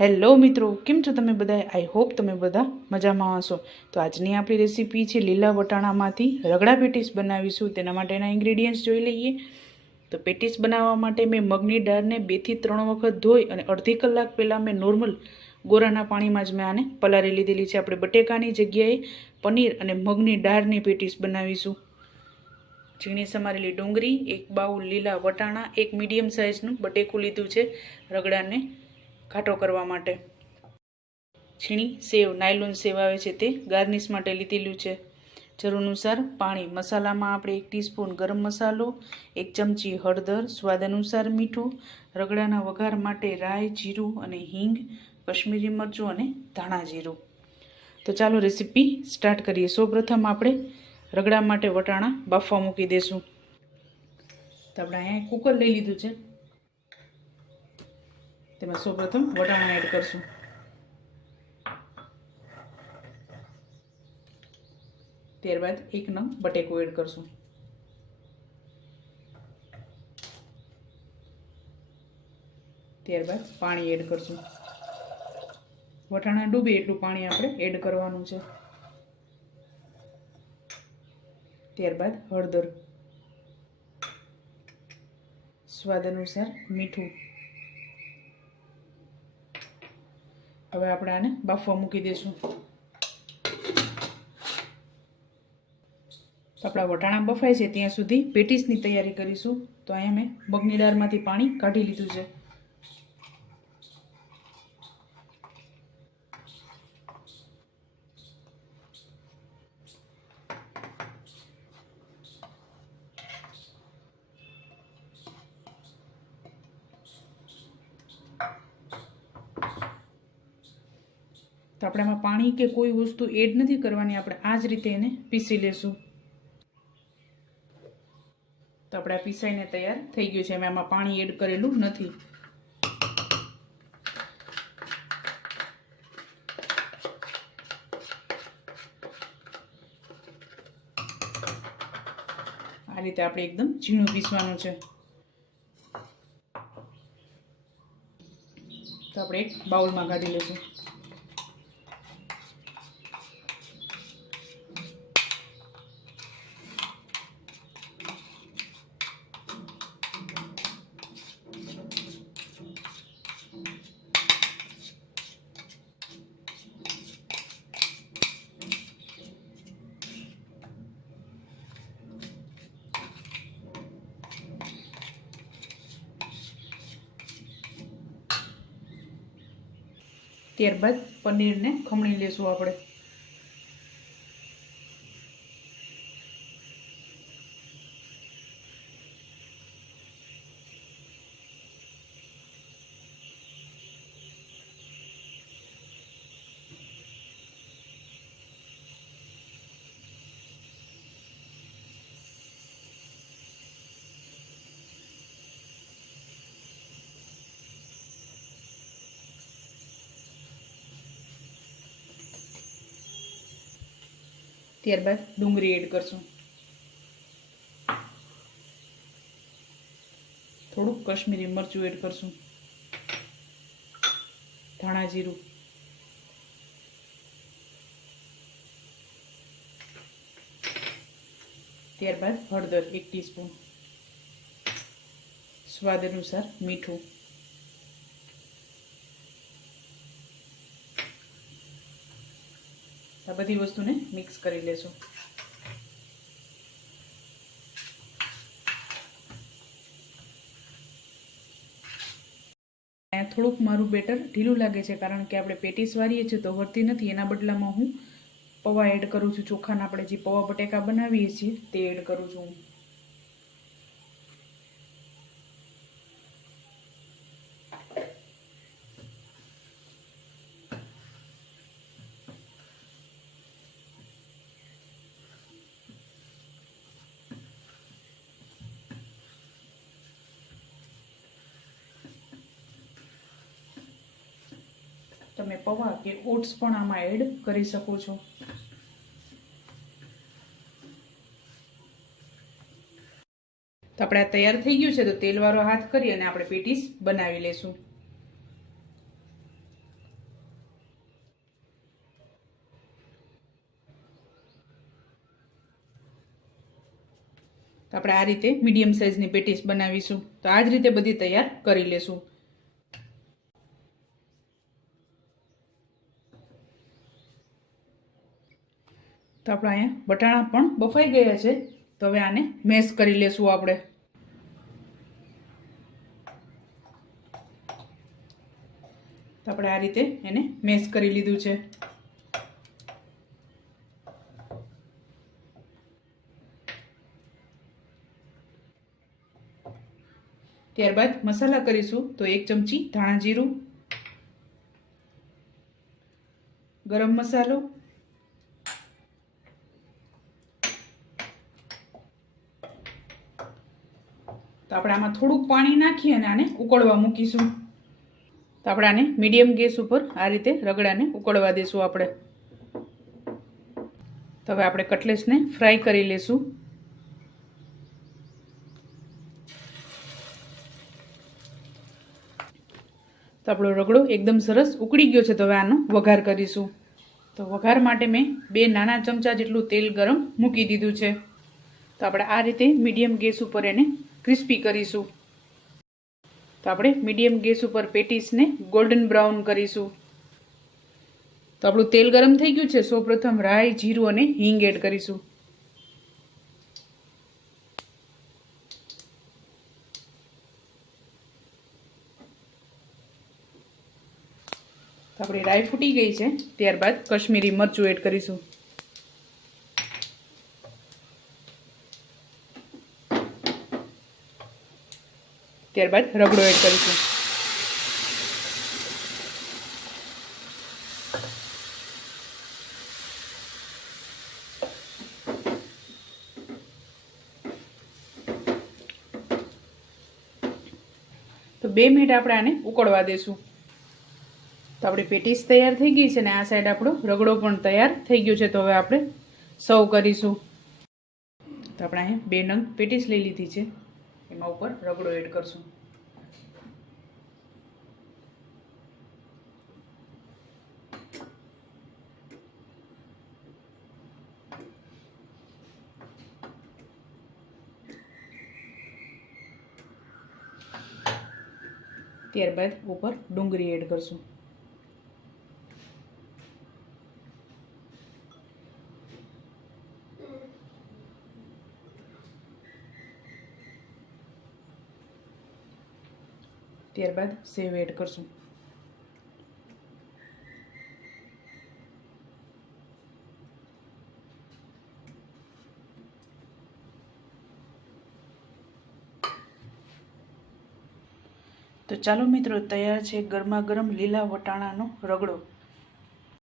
Hello મિત્રો, કેમ છો તમે બધા? આઈ હોપ તમે બધા મજામાં હશો. તો આજની આપણી રેસીપી છે લીલા વટાણામાંથી રગડા પેટીસ બનાવીશું. તેના માટેના ઇન્ગ્રેડિયન્ટ્સ જોઈ લઈએ. તો પેટીસ બનાવવા માટે મેં મગની દાળને 2 થી 3 વખત ધોઈ અને અડધી કલાક પહેલાં મેં નોર્મલ ગોરાના પાણીમાં જ મેં આને પલાળી લીધેલી છે. આપણે બટેકાની જગ્યાએ પનીર અને મગની દાળની પેટીસ બનાવીશું. ઝીણી સમારેલી ડુંગળી, 1 બાઉલ લીલા વટાણા, 1 મીડિયમ સાઇઝનું બટેકું લીધું છે રગડાને ઘાટો કરવા માટે. છીણી સેવ, નાયલોન સેવ આવે છે તે ગાર્નિશ માટે લીધેલું છે. જરૂર અનુસાર પાણી. મસાલામાં આપણે 1 ટીસ્પૂન ગરમ મસાલો, 1 ચમચી હળદર, સ્વાદ અનુસાર મીઠું, રગડાના વઘાર માટે રાઈ, જીરું અને હિંગ, કશ્મીરી મરચું અને ધાણા જીરું. તો ચાલો રેસીપી સ્ટાર્ટ કરીએ. સૌપ્રથમ આપણે રગડા માટે વટાણા બાફવા મૂકી દઈશું. તો આપણે અહીંયા કુકર લઈ લીધું છે. તેમાં સૌપ્રથમ વટાણા એડ કરશું. ત્યારબાદ 1 નંગ બટેકું એડ કરશું. ત્યારબાદ પાણી એડ કરશું. વટાણા ડૂબે એટલું પાણી આપણે એડ કરવાનું છે. ત્યારબાદ હળદર, સ્વાદ અનુસાર મીઠું. હવે આપણે આને બાફવા મૂકી દઈશું. આપણા વટાણા બફાય છે ત્યાં સુધી પેટીસની તૈયારી કરીશું. તો અહીંયા મેં મગની દાળમાંથી પાણી કાઢી લીધું છે. તો આપણે આમાં પાણી કે કોઈ વસ્તુ એડ નથી કરવાની, આપણે આ જ રીતે એને પીસી લેશું. તો આપણે આ પીસાઈને તૈયાર થઈ ગયું છે. અમે આમાં પાણી એડ કરેલું નથી. આ રીતે આપણે એકદમ ઝીણું પીસવાનું છે. તો આપણે એક બાઉલમાં કાઢી લઈશું. ત્યારબાદ પનીરને ખમણી લેશું આપણે. ત્યારબાદ ડુંગળી એડ કરશું. થોડુંક કશ્મીરી મરચું એડ કરશું. ધાણા જીરું, ત્યારબાદ હળદર 1 ટીસ્પૂન, સ્વાદ અનુસાર મીઠું. આ બધી વસ્તુને મિક્સ કરી લેશું. થોડુંક મારું બેટર ઢીલું લાગે છે કારણ કે આપણે પેટીસ વારીએ છીએ તો વળતી નથી. એના બદલામાં હું પૌવા એડ કરું છું. ચોખાના આપણે જે પૌવા બટેકા બનાવીએ છીએ તે એડ કરું છું હું. તમે પૌવા કે ઓટ્સ પણ આમાં એડ કરી શકો છો. તો આપણે આ તૈયાર થઈ ગયું છે. તો તેલવાળો હાથ કરી અને આપણે પેટીસ બનાવી લેશું. તો આપણે આ રીતે મીડિયમ સાઇઝની પેટીસ બનાવીશું. તો આ જ રીતે બધી તૈયાર કરી લેશું. તો આપણે અહીંયા વટાણા પણ બફાઈ ગયા છે. તો હવે આને મેશ કરી લેશું આપણે. તો આપણે આ રીતે એને મેશ કરી લીધું છે. ત્યારબાદ મસાલા કરીશું. તો 1 ચમચી ધાણા જીરું, ગરમ મસાલો, તો આપણે આમાં થોડુંક પાણી નાખી અને આને ઉકળવા મૂકીશું. તો આપણે આને મીડિયમ ગેસ ઉપર આ રીતે રગડાને ઉકળવા દઈશું આપણે. તો હવે આપણે કટલેસને ફ્રાય કરી લેશું. તો આપણો રગડો એકદમ સરસ ઉકળી ગયો છે. તો હવે આનો વઘાર કરીશું. તો વઘાર માટે મેં 2 નાના ચમચા જેટલું તેલ ગરમ મૂકી દીધું છે. તો આપણે આ રીતે મીડિયમ ગેસ ઉપર એને ક્રિસ્પી કરીશું. તો આપણે મીડિયમ ગેસ ઉપર પેટીસને ગોલ્ડન બ્રાઉન કરીશું. તો આપણું તેલ ગરમ થઈ ગયું છે. સૌપ્રથમ રાઈ, જીરું અને હિંગ એડ કરીશું. તો આપણી રાઈ ફૂટી ગઈ છે. ત્યારબાદ કશ્મીરી મરચું એડ કરીશું. ત્યારબાદ રગડો એડ કરીશું. તો 2 મિનિટ આપણે આને ઉકળવા દેશું. તો આપણી પેટીસ તૈયાર થઈ ગઈ છે ને આ સાઈડ આપણો રગડો પણ તૈયાર થઈ ગયો છે. તો હવે આપણે સર્વ કરીશું. તો આપણે અહીંયા 2 નંગ પેટીસ લઈ લીધી છે. એમાં ઉપર રગડો એડ કરશું. ત્યારબાદ ઉપર ડુંગળી એડ કરશું. ત્યારબાદ સેવ એડ કરશું. તો ચાલો મિત્રો, તૈયાર છે ગરમા ગરમ લીલા વટાણાનો રગડો.